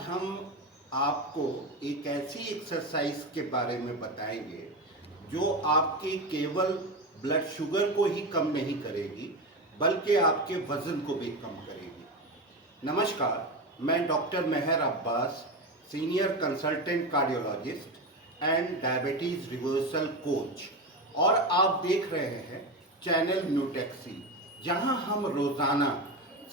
हम आपको एक ऐसी एक्सरसाइज के बारे में बताएंगे जो आपके केवल ब्लड शुगर को ही कम नहीं करेगी बल्कि आपके वजन को भी कम करेगी। नमस्कार, मैं doctor Mehar Abbas, senior consultant cardiologist and diabetes reversal coach, और आप देख रहे हैं चैनल न्यूटेक्सी, जहां हम रोज़ाना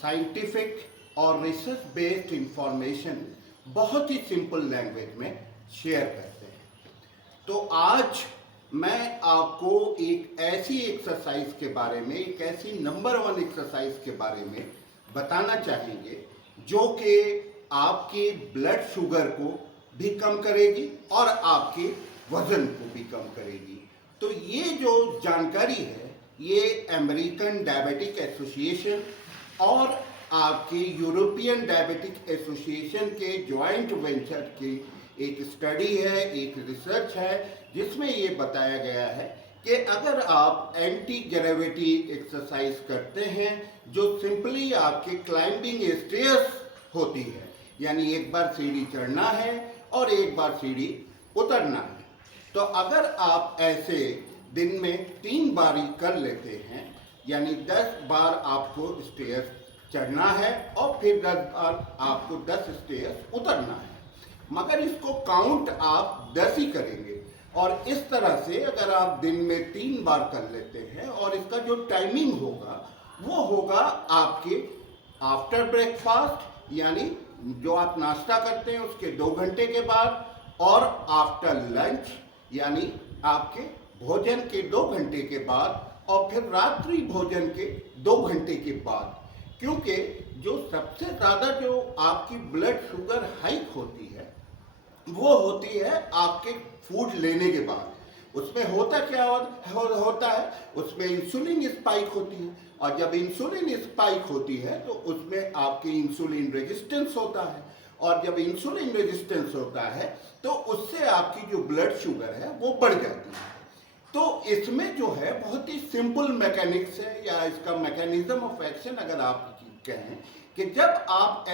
साइंटिफिक और रिसर्च बेस्ड इंफॉर्मेशन बहुत ही सिंपल लैंग्वेज में शेयर करते हैं। तो आज मैं आपको एक ऐसी एक्सरसाइज के बारे में, एक ऐसी नंबर 1 एक्सरसाइज के बारे में बताना चाहेंगे जो कि आपके ब्लड शुगर को भी कम करेगी और आपके वजन को भी कम करेगी। तो ये जो जानकारी है ये अमेरिकन डायबिटिक एसोसिएशन और आपके यूरोपियन डायबिटिक एसोसिएशन के जॉइंट वेंचर की एक स्टडी है, एक रिसर्च है, जिसमें ये बताया गया है कि अगर आप एंटी ग्रेविटी एक्सरसाइज करते हैं जो सिंपली आपके क्लाइंबिंग स्टेयर्स होती है, यानी एक बार सीढ़ी चढ़ना है और एक बार सीढ़ी उतरना है, तो अगर आप ऐसे दिन में 3 बारी कर लेते हैं, यानी 10 बार आपको स्टेयर्स चढ़ना है और फिर 10 बार आपको 10 स्टेयर्स उतरना है, मगर इसको काउंट आप 10 ही करेंगे। और इस तरह से अगर आप दिन में 3 बार कर लेते हैं और इसका जो टाइमिंग होगा वो होगा आपके आफ्टर ब्रेकफास्ट, यानी जो आप नाश्ता करते हैं उसके 2 घंटे के बाद, और आफ्टर लंच यानी आपके भोजन के 2 घंटे के बाद, और फिर रात्रि भोजन के 2 घंटे के बाद। क्योंकि जो सबसे ज़्यादा जो आपकी ब्लड शुगर हाइक होती है वो होती है आपके फूड लेने के बाद। उसमें होता क्या होता है, उसमें इंसुलिन स्पाइक होती है, और जब इंसुलिन स्पाइक होती है तो उसमें आपके इंसुलिन रेजिस्टेंस होता है, और जब इंसुलिन रेजिस्टेंस होता है तो उससे आपकी जो ब्लड शुगर है वो बढ़ जाती है। तो इसमें जो है बहुत ही सिंपल मैकेनिक्स है, या इसका मैकेनिज्म ऑफ एक्शन अगर आप कहें कि जब आप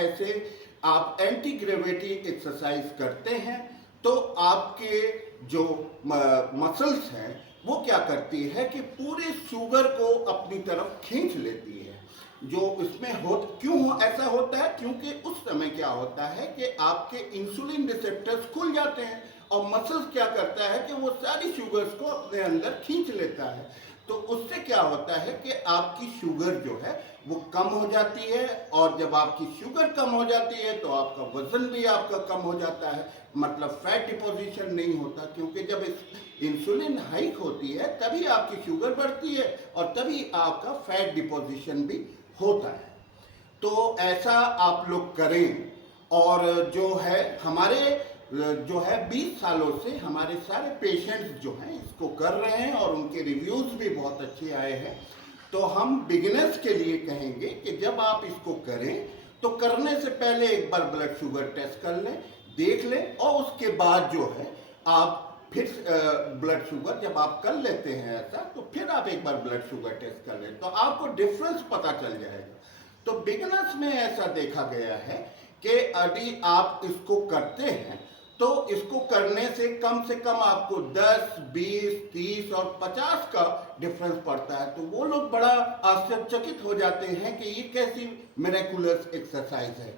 आप एंटी ग्रेविटी एक्सरसाइज करते हैं तो आपके जो मसल्स हैं वो क्या करती है कि पूरे शुगर को अपनी तरफ खींच लेती है। जो इसमें क्यों ऐसा होता है, क्योंकि उस समय क्या होता है कि आपके इंसुलिन रिसेप्टर्स खुल जाते हैं और मसल्स क्या करता है कि वो सारी शुगर्स को अपने अंदर खींच लेता है। तो उससे क्या होता है कि आपकी शुगर जो है वो कम हो जाती है, और जब आपकी शुगर कम हो जाती है तो आपका वजन भी आपका कम हो जाता है, मतलब फैट डिपोजिशन नहीं होता। क्योंकि जब इंसुलिन हाइक होती है तभी आपकी शुगर बढ़ती है और तभी आपका फैट डिपोजिशन भी होता है। तो ऐसा आप लोग करें। और जो है हमारे जो है 20 सालों से हमारे सारे पेशेंट्स जो हैं इसको कर रहे हैं और उनके रिव्यूज़ भी बहुत अच्छे आए हैं। तो हम बिगिनर्स के लिए कहेंगे कि जब आप इसको करें तो करने से पहले एक बार ब्लड शुगर टेस्ट कर लें, देख लें, और उसके बाद जो है आप फिर ब्लड शुगर जब आप कर लेते हैं ऐसा, तो फिर आप एक बार ब्लड शुगर टेस्ट कर लें तो आपको डिफरेंस पता चल जाएगा। तो बिगिनर्स में ऐसा देखा गया है कि यदि आप इसको करते हैं तो इसको करने से कम आपको 10, 20, 30 और 50 का डिफरेंस पड़ता है। तो वो लोग बड़ा आश्चर्यचकित हो जाते हैं कि ये कैसी मिरेकुलस एक्सरसाइज है।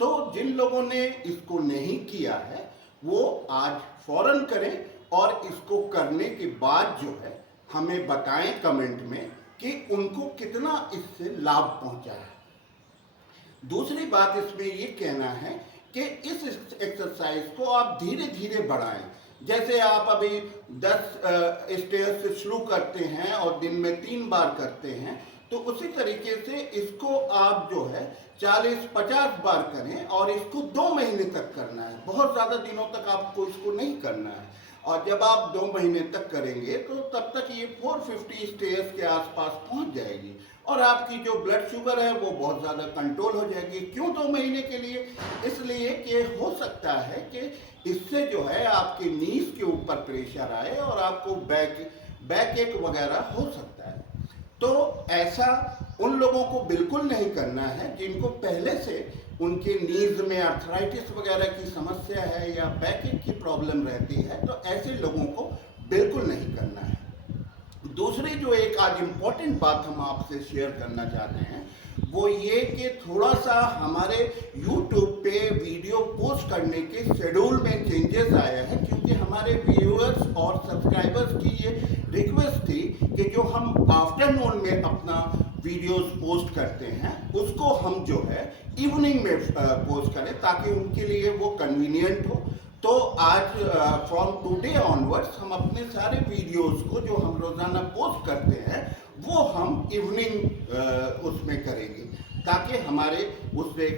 तो जिन लोगों ने इसको नहीं किया है वो आज फौरन करें, और इसको करने के बाद जो है हमें बताएं कमेंट में कि उनको कितना इससे लाभ पहुंचा है। दूसरी बात इसमें ये कहना है कि इस एक्सरसाइज को आप धीरे धीरे बढ़ाएं। जैसे आप अभी 10 स्टेयर्स से शुरू करते हैं और दिन में 3 बार करते हैं, तो उसी तरीके से इसको आप जो है 40-50 बार करें, और इसको 2 महीने तक करना है। बहुत ज़्यादा दिनों तक आपको इसको नहीं करना है, और जब आप 2 महीने तक करेंगे तो तब तक ये 450 स्टेयर्स के आसपास पहुंच जाएगी, और आपकी जो ब्लड शुगर है वो बहुत ज़्यादा कंट्रोल हो जाएगी। क्यों 2 महीने के लिए? इसलिए कि हो सकता है कि इससे जो है आपके नीज के ऊपर प्रेशर आए और आपको बैक एक वगैरह हो सकता है। तो ऐसा उन लोगों को बिल्कुल नहीं करना है जिनको पहले से उनके नीज में आर्थराइटिस वगैरह की समस्या है या बैक की प्रॉब्लम रहती है, तो ऐसे लोगों को बिल्कुल नहीं करना है। दूसरी जो एक आज इम्पोर्टेंट बात हम आपसे शेयर करना चाहते हैं वो ये कि थोड़ा सा हमारे YouTube पे वीडियो पोस्ट करने के शेड्यूल में चेंजेस आया है, क्योंकि हमारे व्यूअर्स और सब्सक्राइबर्स की ये रिक्वेस्ट थी कि जो हम आफ्टरनून में अपना वीडियोस पोस्ट करते हैं उसको हम जो है इवनिंग में पोस्ट करें ताकि उनके लिए वो कन्वीनियंट हो। तो आज फ्रॉम टुडे ऑनवर्ड्स हम अपने सारे वीडियोस को जो हम रोज़ाना पोस्ट करते हैं वो हम इवनिंग उसमें करेंगे, ताकि हमारे उससे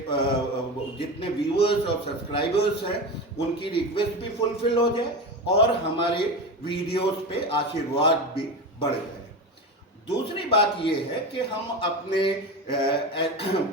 जितने व्यूअर्स और सब्सक्राइबर्स हैं उनकी रिक्वेस्ट भी फुलफिल हो जाए और हमारे वीडियोस पे आशीर्वाद भी बढ़ जाए। दूसरी बात ये है कि हम अपने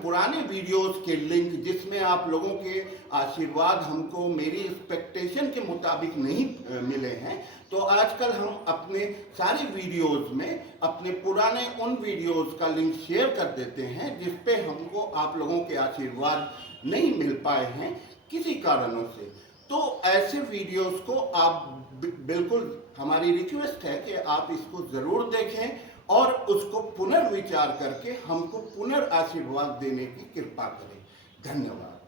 पुराने वीडियोस के लिंक, जिसमें आप लोगों के आशीर्वाद हमको मेरी एक्सपेक्टेशन के मुताबिक नहीं मिले हैं, तो आजकल हम अपने सारे वीडियोस में अपने पुराने उन वीडियोस का लिंक शेयर कर देते हैं जिस पे हमको आप लोगों के आशीर्वाद नहीं मिल पाए हैं किसी कारणों से। तो ऐसे वीडियोस को आप बिल्कुल, हमारी रिक्वेस्ट है कि आप इसको ज़रूर देखें और उसको पुनर्विचार करके हमको पुनर्आशीर्वाद देने की कृपा करें। धन्यवाद।